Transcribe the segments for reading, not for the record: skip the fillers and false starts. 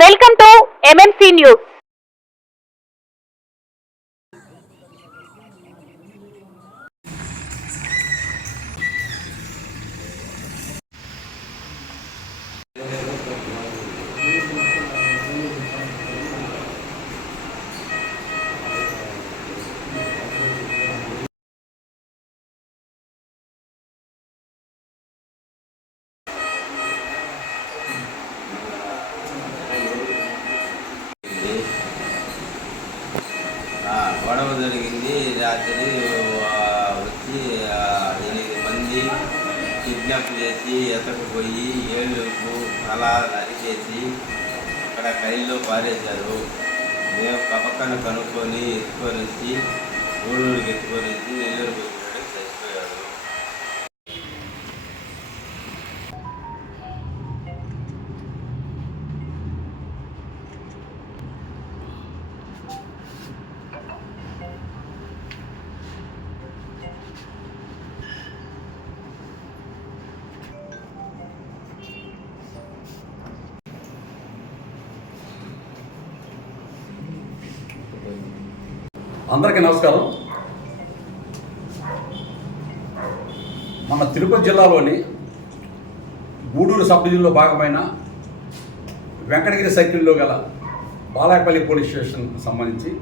Welcome to MMC news. గొడవ జరిగింది. రాత్రి వచ్చి 8 మంది కిడ్నాప్ చేసి ఎత్తకపోయి ఏళ్ళకు అలా నరికేసి అక్కడ కైల్లో పారేశారు. మేము పక్కన కనుక్కొని ఎత్తుకొని వచ్చి ఊళ్ళూరికి ఎత్తుకొని వచ్చి నెల్లూరుకి వచ్చాడు, చచ్చిపోయాడు. అందరికీ నమస్కారం. మన తిరుపతి జిల్లాలోని గూడూరు సబ్ డివిజన్లో భాగమైన వెంకటగిరి సర్కిల్లో గల బాలాయపల్లి పోలీస్ స్టేషన్కి సంబంధించి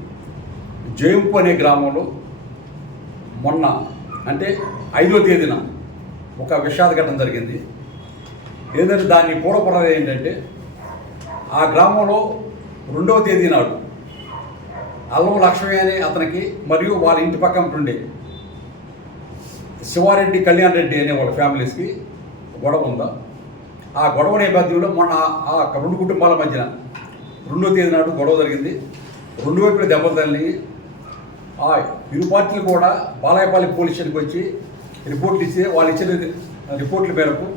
జయంపు అనే గ్రామంలో మొన్న అంటే 5వ తేదీన ఒక విషాద ఘటన జరిగింది. ఏంటంటే దాని పూర్వపరం ఏంటంటే ఆ గ్రామంలో 2వ తేదీ నాడు అల్లం లక్ష్మి అనే అతనికి మరియు వాళ్ళ ఇంటి పక్కన ఉండే శివారెడ్డి, కళ్యాణ్ రెడ్డి అనే వాళ్ళ ఫ్యామిలీస్కి గొడవ ఉందా. ఆ గొడవ నేపథ్యంలో మొన్న ఆ 2 కుటుంబాల మధ్యన 2వ తేదీ నాడు గొడవ జరిగింది. 2 వైపుల దెబ్బలు తల్లి ఆ ఇరు పార్టీలు కూడా బాలాయపల్లి పోలీస్ స్టేషన్కి వచ్చి రిపోర్ట్లు ఇచ్చి వాళ్ళు ఇచ్చిన రిపోర్ట్ల మేరకు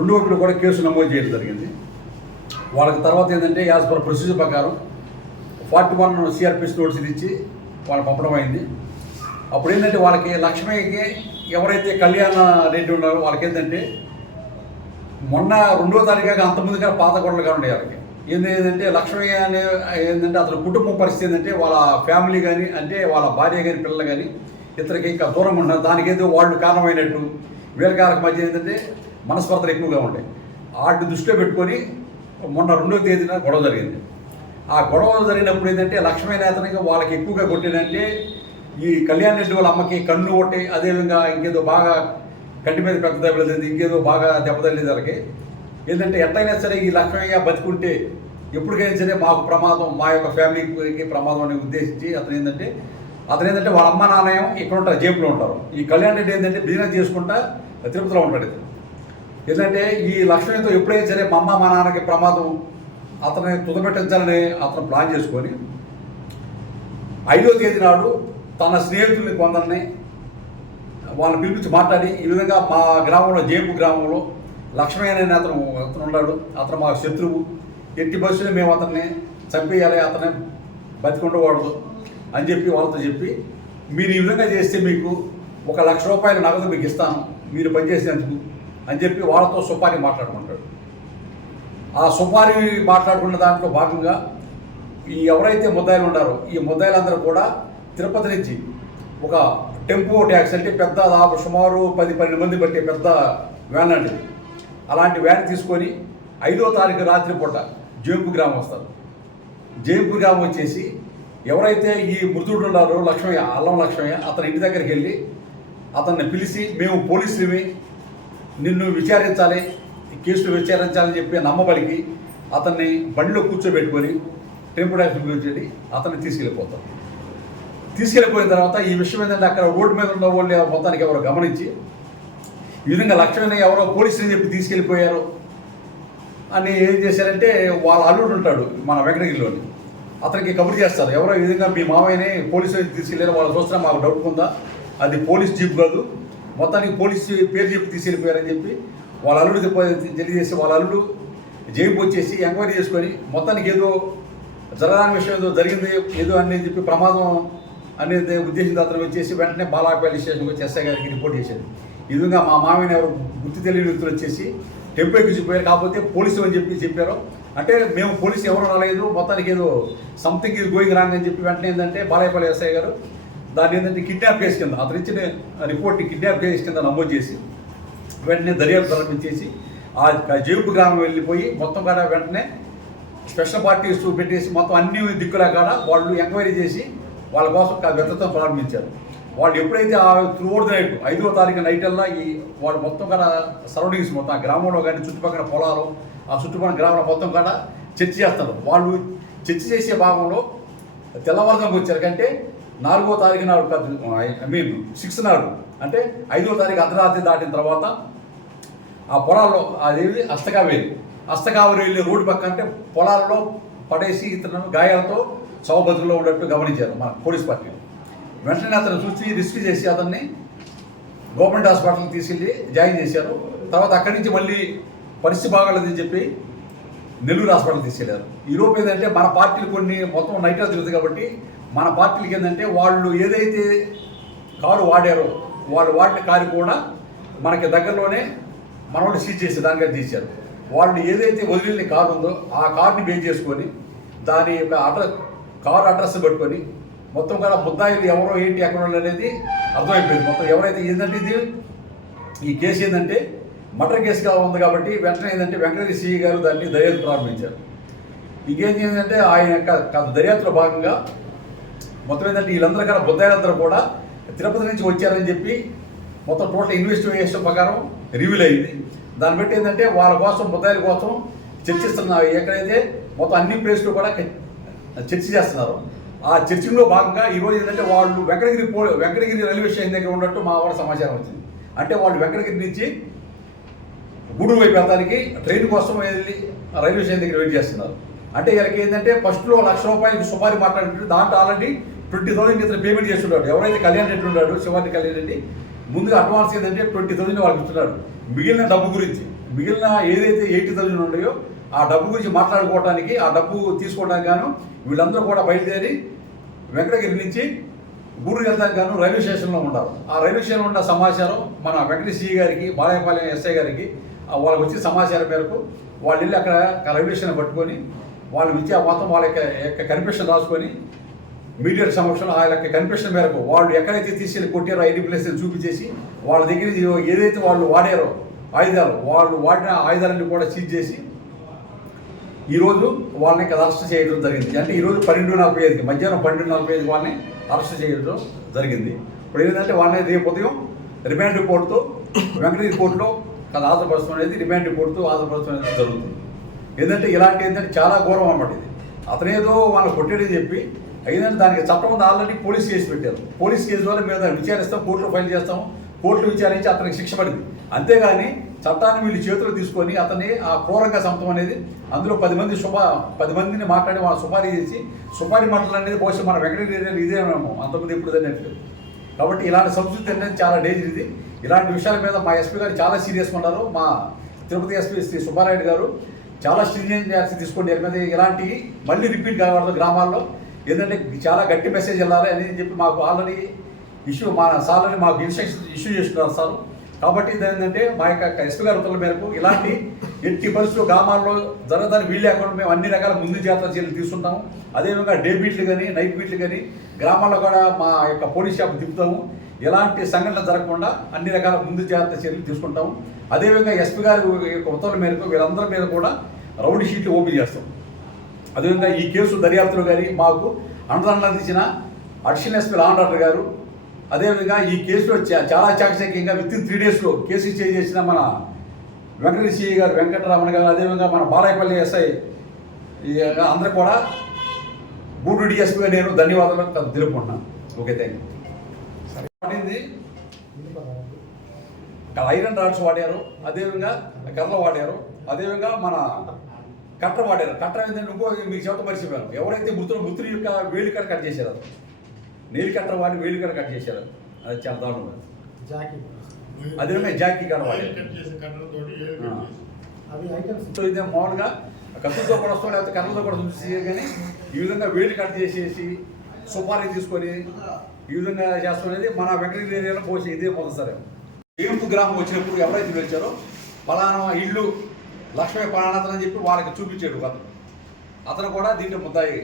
2 వైపులు కూడా కేసు నమోదు చేయడం జరిగింది. వాళ్ళకి తర్వాత ఏంటంటే యాజ్ పర్ ప్రొసీజర్ ప్రకారం 41 సిఆర్పిఎస్ నోటీసులు ఇచ్చి వాళ్ళు పంపడం అయింది. అప్పుడు ఏంటంటే వాళ్ళకి లక్ష్మికి ఎవరైతే కళ్యాణ రెడ్డి ఉన్నారో వాళ్ళకి ఏంటంటే మొన్న 2వ తారీఖు అంతకుముందుగా పాత గొడవలుగా ఉండే వాళ్ళకి ఏంటంటే లక్ష్మి అనే ఏంటంటే అతని కుటుంబం పరిస్థితి ఏంటంటే వాళ్ళ ఫ్యామిలీ కానీ అంటే వాళ్ళ భార్య కానీ పిల్లలు కానీ ఇతనికి ఇంకా దూరం ఉన్నారు. దానికి ఏదో వాళ్ళు కారణమైనట్టు వీళ్ళ కారణం మధ్య ఏంటంటే మనస్పర్ధలు ఎక్కువగా ఉంటాయి. వాటిని దృష్టిలో పెట్టుకొని మొన్న 2వ తేదీన గొడవ జరిగింది. ఆ గొడవ జరిగినప్పుడు ఏంటంటే లక్ష్మీ నేతనికి వాళ్ళకి ఎక్కువగా కొట్టిందంటే ఈ కళ్యాణ్ రెడ్డి వాళ్ళ అమ్మకి కన్ను కొట్టి అదేవిధంగా ఇంకేదో బాగా కంటి మీద పెద్ద దెబ్బతలింది, ఇంకేదో బాగా దెబ్బతల్లింది. వాళ్ళకి ఏంటంటే ఎట్టయినా సరే ఈ లక్ష్మయ్య బతుకుంటే ఎప్పటికైనా సరే మాకు ప్రమాదం, మా యొక్క ఫ్యామిలీకి ప్రమాదం అని ఉద్దేశించి అతను ఏంటంటే వాళ్ళ అమ్మ నాన్నయం ఇక్కడ ఉంటారు, జేబులో ఉంటారు. ఈ కళ్యాణ్ రెడ్డి ఏంటంటే బిజినెస్ చేసుకుంటా తిరుపతిలో ఉంటాడు. ఏంటంటే ఈ లక్ష్మయ్యతో ఎప్పుడైనా సరే మా అమ్మ మా నాన్నకి ప్రమాదం అతన్ని తుదపెట్టించాలని అతను ప్లాన్ చేసుకొని 5వ తేదీ నాడు తన స్నేహితుల్ని కొందరిని వాళ్ళని పిలిపించి మాట్లాడి ఈ విధంగా మా గ్రామంలో జేపు గ్రామంలో లక్ష్మీ అనే అతను ఉన్నాడు, అతను మా శత్రువు, ఎట్టి బస్సులో మేము అతన్ని చంపేయాలి, అతన్ని బతికుండకూడదు అని చెప్పి వాళ్ళతో చెప్పి మీరు ఈ విధంగా చేస్తే మీకు 1,00,000 రూపాయలు నగదు మీకు ఇస్తాను మీరు పనిచేసేందుకు అని చెప్పి వాళ్ళతో సుపారీ మాట్లాడుకుంటాడు. ఆ సుపారీ మాట్లాడుకున్న దాంట్లో భాగంగా ఈ ఎవరైతే ముద్దాయిలు ఉన్నారో ఈ ముద్దాయిలందరూ కూడా తిరుపతి నుంచి ఒక టెంపో ట్యాక్సీ అంటే పెద్ద సుమారు 10-12 మంది పట్టే పెద్ద వ్యాన్ అండి, అలాంటి వ్యాన్ తీసుకొని 5వ తారీఖు రాత్రి పూట జయంపు గ్రామం వస్తారు. జయంపు గ్రామం వచ్చేసి ఎవరైతే ఈ మృతుడు ఉన్నారో లక్ష్మయ్య, అల్లం లక్ష్మయ్య, అతని ఇంటి దగ్గరికి వెళ్ళి అతన్ని పిలిచి మేము పోలీసులవి నిన్ను విచారించాలి, కేసులు విచారించాలని చెప్పి నమ్మబలికి అతన్ని బండిలో కూర్చోబెట్టుకొని టెంపో ట్యాక్సీ కూర్చొని అతన్ని తీసుకెళ్ళిపోయిన తర్వాత ఈ విషయం ఏంటంటే అక్కడ రోడ్డు మీద ఉన్న వాళ్ళు మొత్తానికి ఎవరో గమనించి ఈ విధంగా లక్ష్మణ్ ఎవరో పోలీసులు చెప్పి తీసుకెళ్ళిపోయారు అని ఏం చేశారంటే వాళ్ళ అల్లుడు ఉంటాడు మన వెంకటగిరిలోని, అతనికి కబురు చేస్తారు. ఎవరో ఈ విధంగా మీ మామయ్యని పోలీసులు తీసుకెళ్ళారు, వాళ్ళ చూసినా మాకు డౌట్ ఉందా, అది పోలీస్ జీప్ కాదు, మొత్తానికి పోలీసు పేరు చెప్పి తీసుకెళ్ళిపోయారని చెప్పి వాళ్ళ అల్లుడికి తెలియజేసి వాళ్ళ అల్లుడు జైలుకి వచ్చేసి ఎంక్వైరీ చేసుకొని మొత్తానికి ఏదో జరగని విషయం ఏదో జరిగింది ఏదో అని చెప్పి ప్రమాదం అనేది ఉద్దేశంతో అతను వచ్చేసి వెంటనే బాలాపల్లి స్టేషన్కి వచ్చి ఎస్ఐ గారికి రిపోర్ట్ చేశారు. ఈ విధంగా మా మామయ్యని ఎవరు గుర్తు తెలియని వ్యక్తులు వచ్చేసి టెంపో ఎక్కించిపోయారు, కాకపోతే పోలీసులు అని చెప్పారు. అంటే మేము పోలీసు ఎవరు రాలేదు, మొత్తానికి ఏదో సంథింగ్ ఈజ్ గోయింగ్ రాంగ్ అని చెప్పి వెంటనే ఏంటంటే బాలాయపల్లి ఎస్ఐ గారు దాన్ని ఏంటంటే కిడ్నాప్ కేసు కింద అతను ఇచ్చిన రిపోర్ట్ని కిడ్నాప్ కేసు కింద నమోదు చేసి వెంటనే దర్యాప్తు ప్రారంభించేసి ఆ జేబు గ్రామం వెళ్ళిపోయి మొత్తం కాడ వెంటనే స్పెషల్ పార్టీస్ పెట్టేసి మొత్తం అన్ని దిక్కులా కాడ వాళ్ళు ఎంక్వైరీ చేసి వాళ్ళ కోసం వెతకడం ప్రారంభించారు. వాళ్ళు ఎప్పుడైతే ఆ త్రూఅవుట్ ద నైట్ 5వ తారీఖు నైట్ అల్లా వాళ్ళు మొత్తం కాడ సరౌండింగ్స్ మొత్తం ఆ గ్రామంలో కానీ చుట్టుపక్కల పొలాలు ఆ చుట్టుపక్కల గ్రామాల మొత్తం కాడ చర్చ చేస్తారు. వాళ్ళు చర్చ చేసే భాగంలో తెల్లవారుజాముకు వచ్చారు కంటే 4వ తారీఖు నాడు 6 నాడు అంటే 5వ తారీఖు అర్ధరాత్రి దాటిన తర్వాత ఆ పొలాల్లో అదేవి అస్తకావేరి వెళ్ళే రోడ్డు పక్క అంటే పొలాలలో పడేసి ఇతను గాయాలతో సౌబతుల్లో ఉన్నట్టు గమనించారు మన పోలీస్ పార్టీ. వెంటనే అతను చూసి రిస్క్ చేసి అతన్ని గవర్నమెంట్ హాస్పిటల్కి తీసుకెళ్ళి జాయిన్ చేశారు. తర్వాత అక్కడి నుంచి మళ్ళీ పరిస్థితి బాగాలేదని చెప్పి నెల్లూరు హాస్పిటల్ తీసుకెళ్లారు. ఈలోపు ఏంటంటే మన పార్టీలు కొన్ని మొత్తం నైట్లో తిరుగుతాయి కాబట్టి మన పార్టీలకి ఏంటంటే వాళ్ళు ఏదైతే కారు వాడారో వాళ్ళు వాడిన కారు కూడా మనకి దగ్గరలోనే మన వాళ్ళు సీజ్ చేసి దానిగా తీశారు. వాళ్ళు ఏదైతే వదిలిన కారు ఉందో ఆ కార్ని బేస్ చేసుకొని దాని యొక్క కారు అడ్రస్ పెట్టుకొని మొత్తం కూడా ముద్దాయిలు ఎవరో ఏంటి ఎక్కడ అనేది అర్థమైపోయింది. మొత్తం ఎవరైతే ఏంటంటే ఇది ఈ కేసు ఏంటంటే మర్డర్ కేసుగా ఉంది కాబట్టి వెంటనే ఏంటంటే వెంకటగిరి సిఐ గారు దాన్ని దర్యాప్తు ప్రారంభించారు. ఇంకేం ఏంటంటే ఆయన యొక్క దర్యాప్తులో భాగంగా మొత్తం ఏంటంటే వీళ్ళందరూ కూడా బుద్ధాయిలందరూ కూడా తిరుపతి నుంచి వచ్చారని చెప్పి మొత్తం టోటల్ ఇన్వెస్టిగేషన్ ప్రకారం రివీల్ అయింది. దాన్ని బట్టి ఏంటంటే వాళ్ళ కోసం బుద్ధాయిల కోసం చర్చిస్తున్నారు. ఎక్కడైతే మొత్తం అన్ని ప్లేస్లో కూడా చర్చ చేస్తున్నారు. ఆ చర్చింగ్లో భాగంగా ఈరోజు ఏంటంటే వాళ్ళు వెంకటగిరి రైల్వే స్టేషన్ దగ్గర ఉన్నట్టు మా వాళ్ళ సమాచారం వచ్చింది. అంటే వాళ్ళు వెంకటగిరి నుంచి గూడూరు వైపు వెళ్ళడానికి ట్రైన్ కోసం వెళ్ళి రైల్వే స్టేషన్ దగ్గర వెయిట్ చేస్తున్నారు. అంటే వీళ్ళకి ఏంటంటే ఫస్ట్లో ₹1,00,000 సుమారు మాట్లాడుతుంటే దాంట్లో ఆల్రెడీ 20,000 ఇతను పేమెంట్ చేస్తున్నాడు. ఎవరైతే కళ్యాణ్ రెడ్డి ఉన్నాడు శివాజీ కళ్యాణ్ రెడ్డి ముందుగా అడ్వాన్స్ ఏంటంటే 20,000 వాళ్ళకి ఇస్తున్నాడు. మిగిలిన డబ్బు గురించి మిగిలిన ఏదైతే 80,000 ఉన్నాయో ఆ డబ్బు గురించి మాట్లాడుకోవడానికి ఆ డబ్బు తీసుకోవడానికి గాను వీళ్ళందరూ కూడా బయలుదేరి వెంకటగిరి నుంచి గూడూరు వెళ్ళడానికి గాను రైల్వే స్టేషన్లో ఉంటారు. ఆ రైల్వే స్టేషన్లో ఉన్న సమాచారం మన వెంకటేశ్వర సిఐ గారికి బాలాయపాలెం ఎస్ఐ గారికి వాళ్ళకి వచ్చే సమాచారం మేరకు వాళ్ళు వెళ్ళి అక్కడ రైల్వే స్టేషన్ పట్టుకొని వాళ్ళు ఇచ్చి ఆ మొత్తం వాళ్ళ యొక్క కన్ఫెషన్ రాసుకొని మీడియా సమక్షంలో ఆ యొక్క కన్ఫెషన్ మేరకు వాళ్ళు ఎక్కడైతే తీసుకెళ్ళి కొట్టారో ఐడి ప్లేస్ని చూపించేసి వాళ్ళ దగ్గర ఏదైతే వాళ్ళు వాడారో ఆయుధాలు వాళ్ళు వాడిన ఆయుధాలన్నీ కూడా సీజ్ చేసి ఈరోజు వాళ్ళని అరెస్ట్ చేయడం జరిగింది. అంటే ఈరోజు 12:45 మధ్యాహ్నం 12:45 వాళ్ళని అరెస్ట్ చేయడం జరిగింది. ఇప్పుడు ఏంటంటే వాళ్ళని రేపు ఉదయం రిమాండ్ రిపోర్ట్తో వెంకటగిరి కోర్టులో హాజరుపరచడం అనేది రిమాండ్ రిపోర్ట్తో హాజరుపరచడం అనేది జరుగుతుంది. ఏంటంటే ఇలాంటి ఏంటంటే చాలా ఘోరం అన్నమాట ఇది. అతనేదో వాళ్ళు కొట్టేదని చెప్పి ఏంటంటే దానికి చట్టం ఉంది ఆల్రెడీ పోలీస్ కేసు పెట్టారు. పోలీస్ కేసు ద్వారా మేము దాన్ని విచారిస్తాం, కోర్టులో ఫైల్ చేస్తాం, కోర్టులో విచారించి అతనికి శిక్ష పడింది. అంతేగాని చట్టాన్ని వీళ్ళు చేతులు తీసుకొని అతన్ని ఆ క్రూరంగా చంపడం అనేది అందులో 10 మందిని మాట్లాడి వాళ్ళ సుపారీ చేసి సుపారీ మాటలు అనేది బహుశా మన వెంకటగిరి ఇదేమేమో అంతకుముందు ఎప్పుడు అన్నట్టు. కాబట్టి ఇలాంటి సంస్కృతి అనేది చాలా డేంజర్ ఇది. ఇలాంటి విషయాల మీద మా ఎస్పీ గారు చాలా సీరియస్గా ఉన్నారు. మా తిరుపతి ఎస్పీ శ్రీ సుబ్బారాయుడు గారు చాలా స్ట్రింజెంట్ యాక్షన్ తీసుకోండి దీని మీద. ఇలాంటివి మళ్ళీ రిపీట్ కాకూడదు గ్రామాల్లో. ఏంటంటే చాలా గట్టి మెసేజ్ వెళ్ళాలి అని చెప్పి మాకు ఆల్రెడీ సార్లని మాకు ఇన్స్ట్రక్షన్ ఇష్యూ చేస్తున్నారు సార్. కాబట్టి ఇది ఏంటంటే మా యొక్క ఎస్పీ గారి ఉత్తర్వుల మేరకు ఇలాంటి ఎట్టి పరిస్థితులు గ్రామాల్లో జరగడానికి వీలు లేకుండా మేము అన్ని రకాల ముందు జాగ్రత్త చర్యలు తీసుకుంటాము. అదేవిధంగా డే బీట్లు కానీ నైట్ బీట్లు కానీ గ్రామాల్లో కూడా మా యొక్క పోలీస్ షాప్ తిప్పుతాము. ఎలాంటి సంఘటనలు జరగకుండా అన్ని రకాల ముందు జాగ్రత్త చర్యలు తీసుకుంటాము. అదేవిధంగా ఎస్పీ గారి యొక్క ఉత్తర్వుల మేరకు వీళ్ళందరి మీద కూడా రౌడీ షీట్లు ఓపెన్ చేస్తాం. అదేవిధంగా ఈ కేసు దర్యాప్తులో కానీ మాకు అండదండలు అందించిన additional SP law and order గారు, అదేవిధంగా ఈ కేసులో చాలా చాకచక్యంగా విత్ 3 డేస్లో కేసు చేసిన మన వెంకటగిరి సిఐ గారు వెంకటరమణ గారు, అదేవిధంగా మన బాలాయపల్లి ఎస్ఐ అందరూ కూడా గూడూరు డిఎస్పీగా నేను ధన్యవాదాలు తెలుపుకుంటున్నాను. Okay, thank you. పడింది ఐరన్ రాడ్స్ వాడారు, అదేవిధంగా కర్రలు వాడారు, అదేవిధంగా మన కట్ర వాడారు. కట్ర ఏంటంటే ఇంకో మీకు చెబుతా మర్చిపోయాను. ఎవరైతే మృతుని యొక్క వేలికడ కట్ చేశారు, నీళ్ళు కట్ర వాడి వేలికడ కట్ చేశారు, అది చాలా దారుణం. అదేవిధంగా జాకీ కట్ర వాడారు. ఇదే మామూలుగా కత్తులతో కూడా వస్తాం, లేకపోతే కర్రలతో కూడా చూసి కానీ ఈ విధంగా వేలు కట్ చేసేసి సుపారీ తీసుకొని ఈ విధంగా చేస్తున్నది మన వెంకటగిరి ఏరియాలో పోసి ఇదే మొదటిసారి. ఏనుపు గ్రామం వచ్చినప్పుడు ఎవరైతే పిలిచారో ఫలానా ఇల్లు లక్ష్మీ ప్రాణనాథన్ అని చెప్పి వాళ్ళకి చూపించాడు అతను కూడా దీంట్లో ముద్దాయి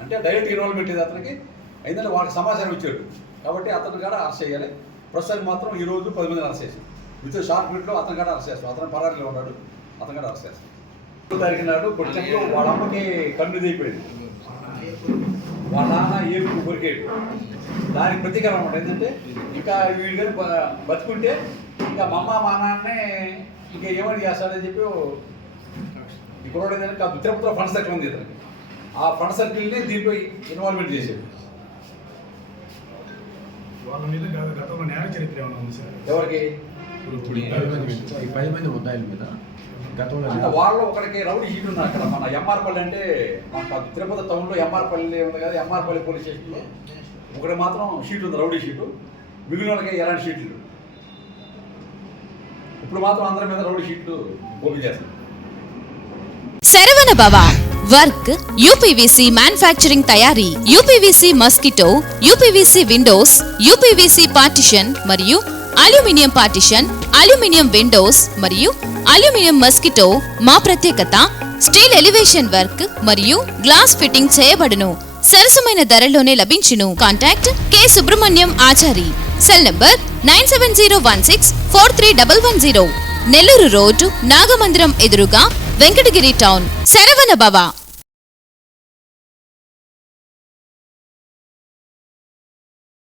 అంటే డైరెక్ట్ ఇన్వాల్వ్మెంట్ ఇది అతనికి అయిందంటే వాళ్ళకి సమాచారం ఇచ్చాడు కాబట్టి అతను కూడా అరెస్ట్ చేయాలి. ప్రస్తుతానికి మాత్రం ఈరోజు 10 మందిని అరెస్ట్ చేశాం. విత్ షార్ట్ మినిట్లో అతను కూడా అరెస్ట్ చేస్తాం. అతను పరారీలో ఉన్నాడు, అతను కూడా అరెస్ట్ చేస్తాం. 2 తారీఖు నాడు పొడిచంలో వాళ్ళ అమ్మకి కన్ను దిగిపోయింది, వాళ్ళ నాన్న ఏడుపు కొరికేడు. దానికి ప్రతీకారం అన్నమాట. ఏంటంటే ఇంకా వీళ్ళు కానీ బతుకుంటే ఇంకా మా నాన్నే ఇంకా ఏమని చేస్తాడని చెప్పి ఈ కుర్రాడు ఏంటంటే తిరుపతిలో ఫండ్ సర్కిల్ ఉంది ఇతనికి. ఆ ఫండ్ సర్కిల్ని దీంట్లో ఇన్వాల్వ్మెంట్ చేశాడు. వాళ్ళ మీద గతంలో న్యాయ చరిత్ర ఏమైనా ఉంది సార్? ఎవరికి? 10 మంది ముద్దాయిల మీద గతంలో వాళ్ళు ఒకరికి రౌడీ షీట్ ఉన్నారు అక్కడ. మన ఎంఆర్పల్లి అంటే మన తిరుపతి టౌన్లో ఎంఆర్పల్లి ఉంది కదా, ఎంఆర్పల్లి పోలీస్ స్టేషన్లో ఒకటి మాత్రం షీట్ ఉంది, రౌడీ షీటు. మిగిలిన వాళ్ళకి ఎలాంటి షీట్లు ఇప్పుడు మాత్రం అందరి మీద రౌడీ షీట్లు ఓపెన్ చేస్తారు. శరవణ భవ వర్క్ యూపీవీసీ మ్యానుఫ్యాక్చరింగ్ తయారీ, UPVC mosquito, UPVC Windows, UPVC partition మరియు అల్యూమినియం పార్టిషన్, అల్యూమినియం విండోస్ మరియు అల్యూమినియం మస్కిటో. మా ప్రత్యేకత స్టీల్ ఎలివేషన్ వర్క్ మరియు గ్లాస్ ఫిట్టింగ్ చేయబడును. సరసమైన ధరలోనే లభించును. Contact K Subrahmanyam Achari. Cell number 9701643110. Nellore road Nagamandiram ఎదురుగా వెంకటగిరి టౌన్. శరవణ భవ.